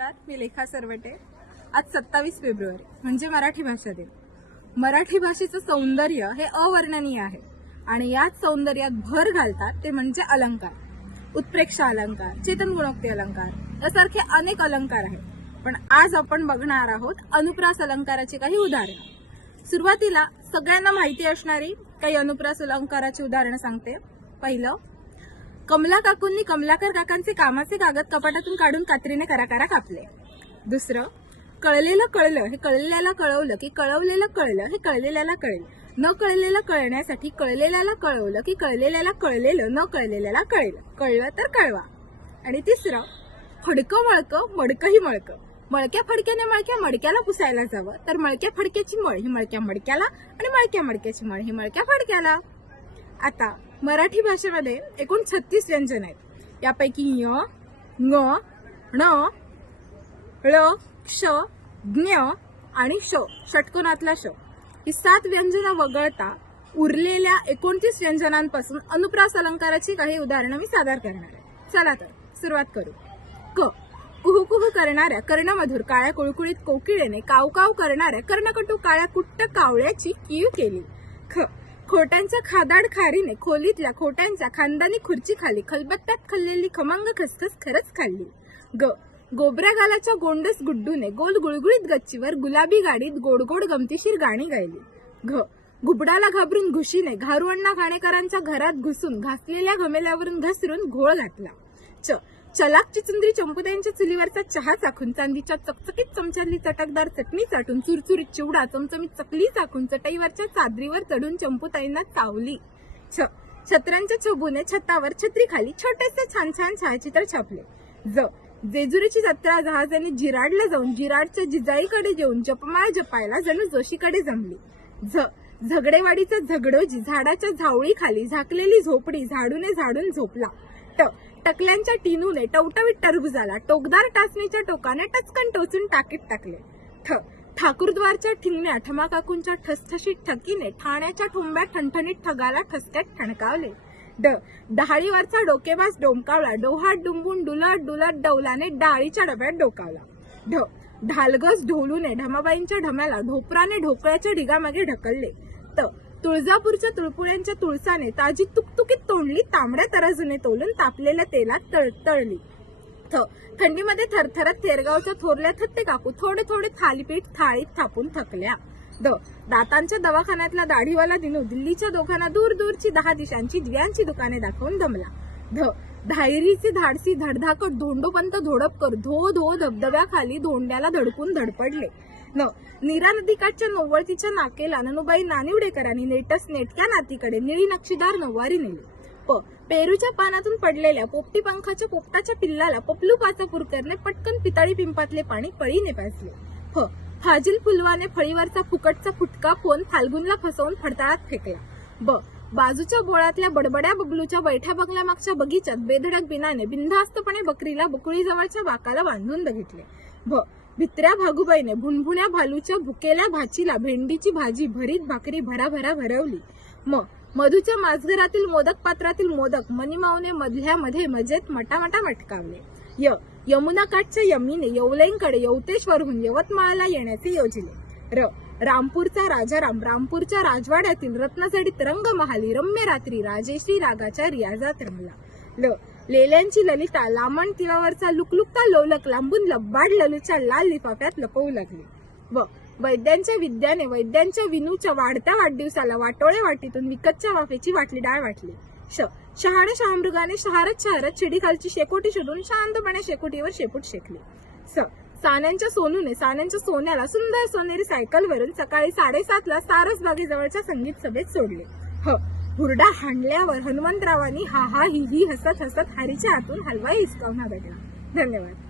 नमस्कार मी लेखा सरवटे आज सत्तावीस फेब्रुवारी म्हणजे मराठी भाषा दिन मराठी भाषेचं सौंदर्य हे अवर्णनीय आहे आणि याच सौंदर्यात भर घालतात ते म्हणजे अलंकार उत्प्रेक्षा अलंकार चेतन गुणोक्ती अलंकार यासारखे अनेक अलंकार आहेत पण आज आपण बघणार आहोत अनुप्रास अलंकाराची काही उदाहरणं सुरुवातीला सगळ्यांना माहिती असणारी काही अनुप्रास अलंकाराची उदाहरणं सांगते पहिलं कमला काकूंनी कमलाकर काकांचे कामाचे कागद कपाटातून काढून कात्रीने कराकारा कापले दुसरं कळलेलं कळलं हे कळलेल्याला कळवलं की कळवलेलं कळलं हे कळलेल्याला कळेल न कळलेलं कळण्यासाठी कळलेल्याला कळवलं की कळलेल्याला कळलेलं न कळलेल्याला कळेल कळलं तर कळवा आणि तिसरं फडकं मळकं मडकंही मळकं मळक्या फडक्याने मळक्या मडक्याला पुसायला जावं तर मळक्या फडक्याची मळ ही मळक्या मडक्याला आणि मळक्या मडक्याची मळ ही मळक्या फडक्याला आता मराठी भाषेमध्ये एकूण छत्तीस व्यंजन आहेत यापैकी य ङ ण ळ क्ष ज्ञ आणि श षटकोनातला श ही सात व्यंजनं वगळता उरलेल्या एकोणतीस व्यंजनांपासून अनुप्रास अलंकाराची काही उदाहरणं मी सादर करणार आहे चला तर सुरुवात करू क कुहुकुह करणाऱ्या कर्णमधुर काळ्या कुळकुळीत कोकिळेने कावकाव करणाऱ्या कर्णकटू काळ्या कुट्ट कावळ्याची कीव केली ख खोट्यांचा खादाड खारीने खोलीतल्या खोट्यांच्या खानदानी खुर्ची खाली खलबत्त्यात खाल्लेली खमंग खसखस खरंच खाल्ली ग गोबऱ्या गालाच्या गोंडस गुड्डूने गोल गुळगुळीत गच्चीवर गुलाबी गाडीत गोडगोड गमतीशीर गाणी गायली घ घुबडाला घाबरून घुशीने घारुअण्णा घाणेकरांच्या घरात घुसून घासलेल्या घमेल्यावरून घसरून घोळ घातला च चलाक चुंदरी चंपुद्यांच्या चुलीवरचा चहा चाखून चांदीच्या चकचकीत चमच्यातली चटकदार चटणी चाटून चुरचुरीत चिवडा चमचमीत चकली चाखून चटईवरच्या चादरीवर चढून चंपुताईंना चावली छ छत्रांच्या छबूने छतावर छत्री खाली छोटेसे छान छान छायाचित्र छापले ज जेजुरीची जत्रा जहाजाने जिराडला जाऊन जिराडच्या जिजाईकडे येऊन जपमाळा जपायला जणू जोशीकडे जमली झ झगडेवाडीचा झगडोजी झाडाच्या झावळी खाली झाकलेली झोपडी झाडूने झाडून झोपला ट टकल्यांच्या टिनूने टवटवीत झाला टोकदार टाचणीच्या टोकाने टचकन टोचून टाकीत टाकले ठ ठाकूरद्वारच्या ठिंगण्या ठमाकाकूंच्या ठसठशीत ठकीने ठाण्याच्या ठोंब्या ठणठणीत ठगाला ठसक्यात ठणकावले ड डहाळीवरचा डोकेबाज डोमकावला डोहात डुंबून डुलट डुलत डौलाने डाळीच्या डब्यात डोकावला ढ ढालगस ढोलूने ढमाबाईंच्या ढम्याला ढोपराने ढोकळ्याच्या ढिगामागे ढकलले त तुळजापूरच्या तुळपुळ्यांच्या तुळसाने ताजी तुकतुकीत तोंडली तांबड्या तराजूने तोलून तापलेल्या तेलात तळतळली तळली थंडीमध्ये थरथरत तेरगावच्या थोरल्या थत्ते काकू थोडे थोडे थालीपीठ थाळीत थापून थकल्या द दातांच्या दवाखान्यातला दाढीवाला दिनू दिल्लीच्या दोघांना दूर दूरची दहा दिशांची दिव्यांची दुकाने दाखवून दमला ध धायरीची धाडसी धडधाकट धोंडोपंत धोडपकर धो धो धबधब्याखाली धोंड्याला धडकून धडपडले प्रयत्न नीरा नदीकाठच्या नोवळतीच्या नाकेला ननुबाई नानिवडेकरांनी नेटस नेटक्या नातीकडे निळी नक्षीदार नववारी नेली प पेरूच्या पानातून पडलेल्या पोपटी पंखाच्या पोपटाच्या पिल्लाला पपलू पाचापूरकरने पटकन पितळी पिंपातले पाणी पळीने पाजले फ फाजिल फुलवाने फळीवरचा फुकटचा फुटका फोन फाल्गुनला फसवून फडताळात फेकला ब बाजूच्या गोळातल्या बडबड्या बबलूच्या बैठ्या बंगल्यामागच्या बगीच्यात बेधडक बिनाने बिनधास्तपणे बकरीला बकुळीजवळच्या बाकाला बांधून बघितले भ भित्र्या भागुबाईने भुणभुण्या भालूच्या भुकेल्या भाचीला भेंडीची भाजी भरीत भाकरी भराभरा भरवली मग मधूच्या माजघरातील मोदक पात्रातील मोदक मधल्या मधल्यामध्ये मजेत मटामटा मटकावले य यमुनाकाठच्या यमीने यवलईंकडे यवतेश्वरहून यवतमाळला येण्याचे योजले र रामपूरचा राजाराम रामपूरच्या राजवाड्यातील रंग रंगमहाली रम्य रात्री राजेश्री रागाच्या रियाजात रमला ल लेल्यांची ललिता लामण तिरावरचा लुकलुकता लोलक लांबून लब्बाड ललूच्या लाल लिफाफ्यात लपवू लागली व वैद्यांच्या विद्याने वैद्यांच्या विनूच्या वाढत्या वाढदिवसाला वाटोळे वाटीतून विकतच्या वाफेची वाटली डाळ वाटली श शहाणे शहामृगाने शहरात शहारत शिडीखालची शेकोटी शोधून शांतपणे शेकोटीवर शेपूट शेकली स सान्यांच्या सोनूने सान्यांच्या सोन्याला सुंदर सोनेरी सायकलवरून सकाळी साडेसातला सारस बागेजवळच्या संगीत सभेत सोडले ह हुरडा हाणल्यावर हनुमंतरावांनी हा हा ही ही हसत हसत हरीच्या हातून हलवाई इसकावना भेटला धन्यवाद